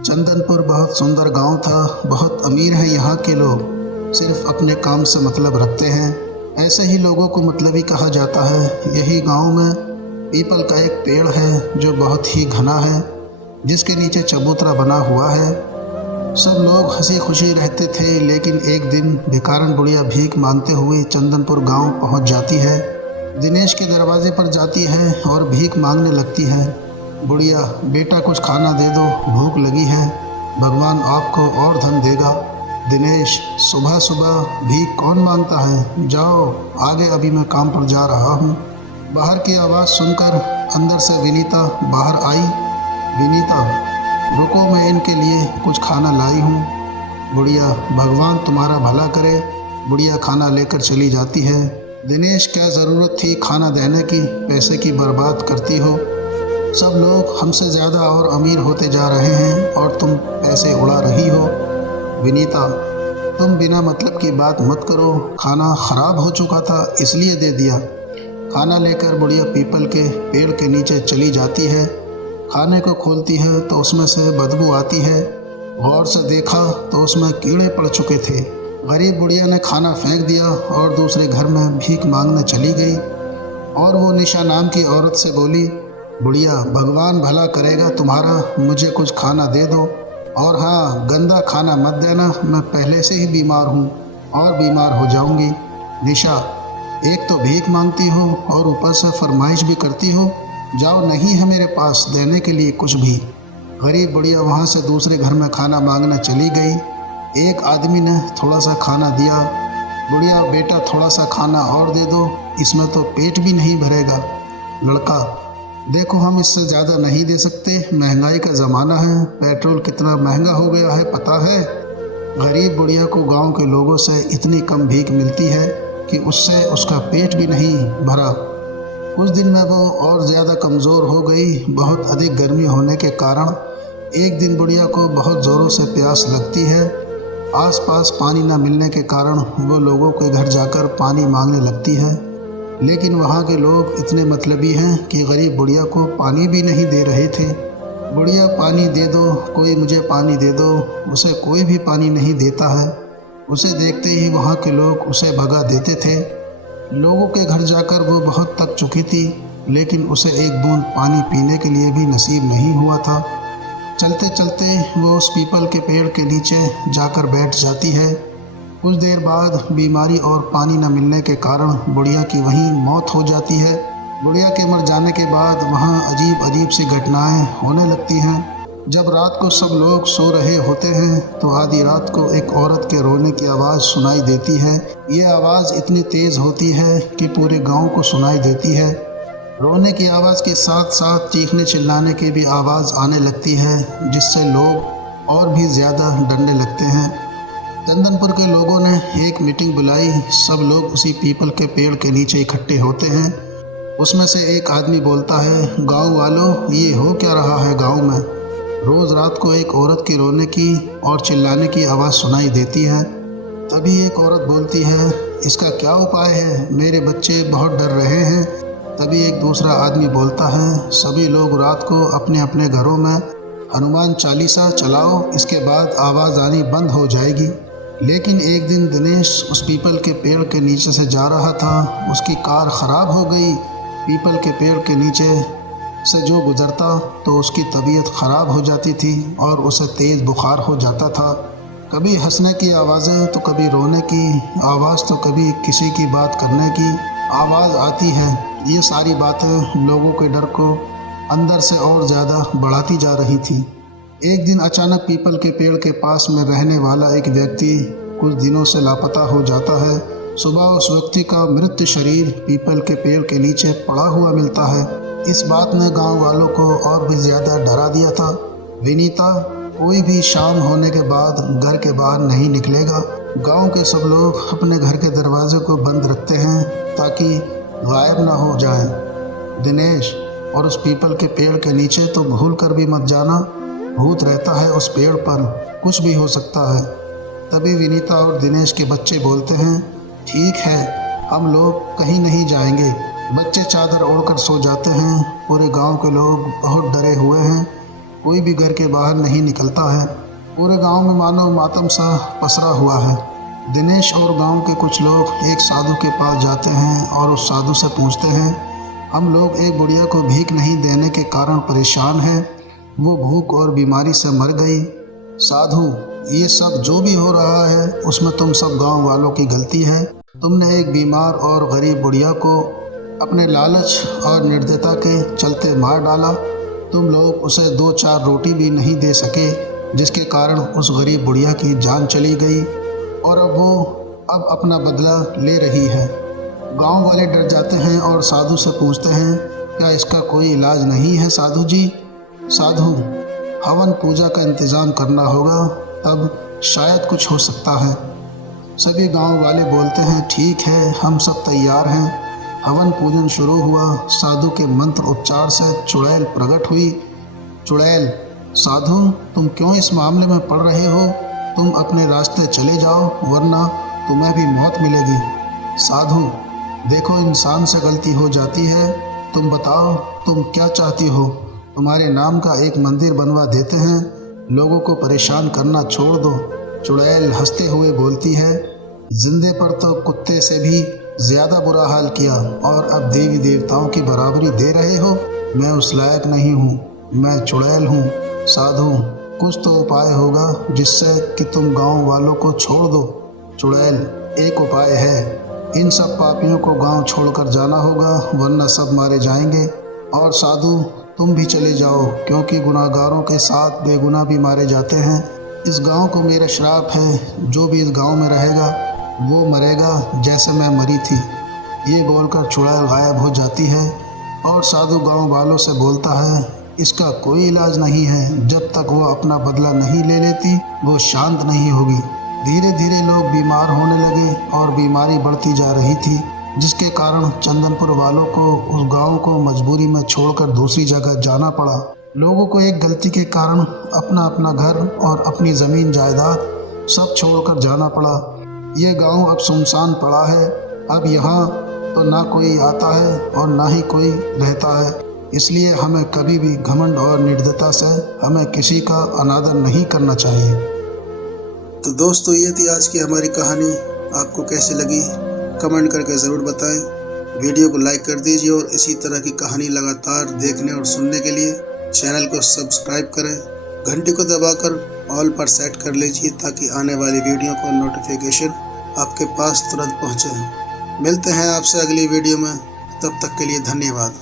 चंदनपुर बहुत सुंदर गांव था। बहुत अमीर हैं यहाँ के लोग, सिर्फ अपने काम से मतलब रखते हैं। ऐसे ही लोगों को मतलबी कहा जाता है। यही गांव में पीपल का एक पेड़ है जो बहुत ही घना है, जिसके नीचे चबूतरा बना हुआ है। सब लोग हंसी खुशी रहते थे, लेकिन एक दिन भिखारन बुढ़िया भीख मांगते हुए चंदनपुर गांव पहुंच जाती है। दिनेश के दरवाजे पर जाती है और भीख मांगने लगती है। बुढ़िया, बेटा कुछ खाना दे दो, भूख लगी है, भगवान आपको और धन देगा। दिनेश, सुबह सुबह भीख कौन मांगता है, जाओ आगे, अभी मैं काम पर जा रहा हूँ। बाहर की आवाज़ सुनकर अंदर से विनीता बाहर आई। विनीता, रुको, मैं इनके लिए कुछ खाना लाई हूँ। बुढ़िया, भगवान तुम्हारा भला करे। बुढ़िया खाना लेकर चली जाती है। दिनेश, क्या ज़रूरत थी खाना देने की, पैसे की बर्बाद करती हो। सब लोग हमसे ज़्यादा और अमीर होते जा रहे हैं और तुम पैसे उड़ा रही हो। विनीता, तुम बिना मतलब की बात मत करो, खाना ख़राब हो चुका था इसलिए दे दिया। खाना लेकर बुढ़िया पीपल के पेड़ के नीचे चली जाती है। खाने को खोलती है तो उसमें से बदबू आती है। गौर से देखा तो उसमें कीड़े पड़ चुके थे। गरीब बुढ़िया ने खाना फेंक दिया और दूसरे घर में भीख मांगने चली गई। और वो निशा नाम की औरत से बोली, बुढ़िया, भगवान भला करेगा तुम्हारा, मुझे कुछ खाना दे दो। और हाँ, गंदा खाना मत देना, मैं पहले से ही बीमार हूँ और बीमार हो जाऊँगी। निशा, एक तो भीख मांगती हो और ऊपर से फरमाइश भी करती हो। जाओ, नहीं है मेरे पास देने के लिए कुछ भी। गरीब बुढ़िया वहाँ से दूसरे घर में खाना मांगने चली गई। एक आदमी ने थोड़ा सा खाना दिया। बुढ़िया, बेटा थोड़ा सा खाना और दे दो, इसमें तो पेट भी नहीं भरेगा। लड़का, देखो हम इससे ज़्यादा नहीं दे सकते, महंगाई का ज़माना है, पेट्रोल कितना महंगा हो गया है पता है। गरीब बुढ़िया को गांव के लोगों से इतनी कम भीख मिलती है कि उससे उसका पेट भी नहीं भरा। कुछ दिन में वो और ज़्यादा कमज़ोर हो गई। बहुत अधिक गर्मी होने के कारण एक दिन बुढ़िया को बहुत ज़ोरों से प्यास लगती है। आसपास पानी न मिलने के कारण वो लोगों के घर जाकर पानी मांगने लगती है, लेकिन वहाँ के लोग इतने मतलबी हैं कि गरीब बुढ़िया को पानी भी नहीं दे रहे थे। बुढ़िया, पानी दे दो, कोई मुझे पानी दे दो। उसे कोई भी पानी नहीं देता है। उसे देखते ही वहाँ के लोग उसे भगा देते थे। लोगों के घर जाकर वो बहुत थक चुकी थी, लेकिन उसे एक बूंद पानी पीने के लिए भी नसीब नहीं हुआ था। चलते चलते वो उस पीपल के पेड़ के नीचे जाकर बैठ जाती है। कुछ देर बाद बीमारी और पानी न मिलने के कारण बुढ़िया की वहीं मौत हो जाती है। बुढ़िया के मर जाने के बाद वहाँ अजीब अजीब सी घटनाएं होने लगती हैं। जब रात को सब लोग सो रहे होते हैं तो आधी रात को एक औरत के रोने की आवाज़ सुनाई देती है। ये आवाज़ इतनी तेज़ होती है कि पूरे गांव को सुनाई देती है। रोने की आवाज़ के साथ साथ चीखने चिल्लाने की भी आवाज़ आने लगती है, जिससे लोग और भी ज़्यादा डरने लगते हैं। चंदनपुर के लोगों ने एक मीटिंग बुलाई। सब लोग उसी पीपल के पेड़ के नीचे इकट्ठे होते हैं। उसमें से एक आदमी बोलता है, गांव वालों, ये हो क्या रहा है गांव में? रोज़ रात को एक औरत की रोने की और चिल्लाने की आवाज़ सुनाई देती है। तभी एक औरत बोलती है, इसका क्या उपाय है? मेरे बच्चे बहुत डर रहे हैं। तभी एक दूसरा आदमी बोलता है, सभी लोग रात को अपने अपने घरों में हनुमान चालीसा चलाओ, इसके बाद आवाज़ आनी बंद हो जाएगी। लेकिन एक दिन दिनेश उस पीपल के पेड़ के नीचे से जा रहा था। उसकी कार ख़राब हो गई। पीपल के पेड़ के नीचे से जो गुजरता तो उसकी तबीयत ख़राब हो जाती थी और उसे तेज़ बुखार हो जाता था। कभी हंसने की आवाज़ें तो कभी रोने की आवाज़ तो कभी किसी की बात करने की आवाज़ आती है। ये सारी बातें लोगों के डर को अंदर से और ज़्यादा बढ़ाती जा रही थी। एक दिन अचानक पीपल के पेड़ के पास में रहने वाला एक व्यक्ति कुछ दिनों से लापता हो जाता है। सुबह उस व्यक्ति का मृत शरीर पीपल के पेड़ के नीचे पड़ा हुआ मिलता है। इस बात ने गांव वालों को और भी ज़्यादा डरा दिया था। विनीता, कोई भी शाम होने के बाद घर के बाहर नहीं निकलेगा। गांव के सब लोग अपने घर के दरवाजे को बंद रखते हैं ताकि गायब ना हो जाए। दिनेश, और उस पीपल के पेड़ के नीचे तो भूल कर भी मत जाना, भूत रहता है उस पेड़ पर, कुछ भी हो सकता है। तभी विनीता और दिनेश के बच्चे बोलते हैं, ठीक है, हम लोग कहीं नहीं जाएंगे। बच्चे चादर ओढ़कर सो जाते हैं। पूरे गांव के लोग बहुत डरे हुए हैं। कोई भी घर के बाहर नहीं निकलता है। पूरे गांव में मानो मातम सा पसरा हुआ है। दिनेश और गांव के कुछ लोग एक साधु के पास जाते हैं और उस साधु से पूछते हैं, हम लोग एक बुढ़िया को भीख नहीं देने के कारण परेशान हैं, वो भूख और बीमारी से मर गई। साधु, ये सब जो भी हो रहा है उसमें तुम सब गांव वालों की गलती है। तुमने एक बीमार और गरीब बुढ़िया को अपने लालच और निर्दयता के चलते मार डाला। तुम लोग उसे 2-4 रोटी भी नहीं दे सके, जिसके कारण उस गरीब बुढ़िया की जान चली गई और अब वो अपना बदला ले रही है। गांव वाले डर जाते हैं और साधु से पूछते हैं, क्या इसका कोई इलाज नहीं है साधु जी? साधु, हवन पूजा का इंतज़ाम करना होगा, तब शायद कुछ हो सकता है। सभी गांव वाले बोलते हैं, ठीक है, हम सब तैयार हैं। हवन पूजन शुरू हुआ। साधु के मंत्र उच्चार से चुड़ैल प्रकट हुई। चुड़ैल, साधु, तुम क्यों इस मामले में पड़ रहे हो? तुम अपने रास्ते चले जाओ, वरना तुम्हें भी मौत मिलेगी। साधु, देखो, इंसान से गलती हो जाती है। तुम बताओ, तुम क्या चाहती हो? तुम्हारे नाम का एक मंदिर बनवा देते हैं, लोगों को परेशान करना छोड़ दो। चुड़ैल हंसते हुए बोलती है, जिंदे पर तो कुत्ते से भी ज़्यादा बुरा हाल किया और अब देवी देवताओं की बराबरी दे रहे हो। मैं उस लायक नहीं हूँ, मैं चुड़ैल हूँ। साधु, कुछ तो उपाय होगा जिससे कि तुम गांव वालों को छोड़ दो। चुड़ैल, एक उपाय है, इन सब पापियों को गांव छोड़कर जाना होगा, वरना सब मारे जाएंगे। और साधु, तुम भी चले जाओ, क्योंकि गुनाहगारों के साथ बेगुनाह भी मारे जाते हैं। इस गांव को मेरा श्राप है, जो भी इस गांव में रहेगा वो मरेगा जैसे मैं मरी थी। ये बोलकर चुड़ैल गायब हो जाती है और साधु गांव वालों से बोलता है, इसका कोई इलाज नहीं है। जब तक वो अपना बदला नहीं ले लेती, वो शांत नहीं होगी। धीरे धीरे लोग बीमार होने लगे और बीमारी बढ़ती जा रही थी, जिसके कारण चंदनपुर वालों को उस गांव को मजबूरी में छोड़कर दूसरी जगह जाना पड़ा। लोगों को एक गलती के कारण अपना अपना घर और अपनी ज़मीन जायदाद सब छोड़कर जाना पड़ा। ये गांव अब सुनसान पड़ा है। अब यहाँ तो ना कोई आता है और ना ही कोई रहता है। इसलिए हमें कभी भी घमंड और निर्दयता से हमें किसी का अनादर नहीं करना चाहिए। तो दोस्तों, ये थी आज की हमारी कहानी। आपको कैसी लगी कमेंट करके ज़रूर बताएं। वीडियो को लाइक कर दीजिए और इसी तरह की कहानी लगातार देखने और सुनने के लिए चैनल को सब्सक्राइब करें। घंटी को दबाकर ऑल पर सेट कर लीजिए ताकि आने वाली वीडियो का नोटिफिकेशन आपके पास तुरंत पहुंचे। मिलते हैं आपसे अगली वीडियो में, तब तक के लिए धन्यवाद।